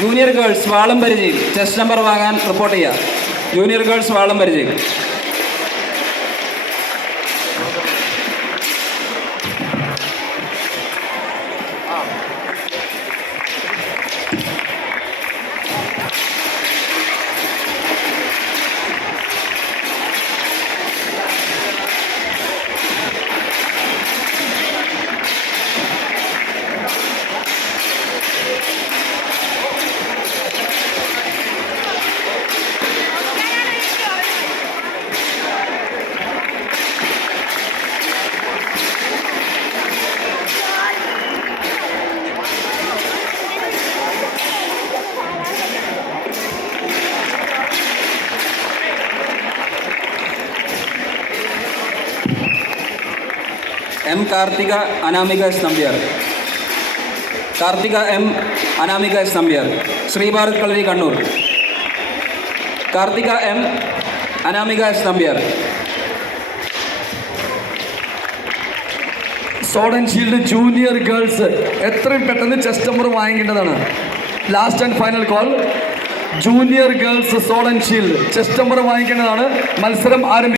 Junior girls വാളം പരിചയം chest number വാങ്ങാൻ report ചെയ്യുക. ജൂനിയർ ഗേൾസ് വാളം പരിചയം. M. Kartika Anamika S. Nambiar. Kartika M. Anamika S. Nambiar. Sri Bharat Kalari Kannur. Kartika M. Anamika S. Nambiar. Sword and Shield Junior Girls എത്രയും പെട്ടെന്ന് chest number വാങ്ങിക്കേണ്ടതാണ്. Last and final call. Junior girls Sword and Shield chest number വാങ്ങിക്കേണ്ടതാണ്. മത്സരം ആരംഭിക്കും.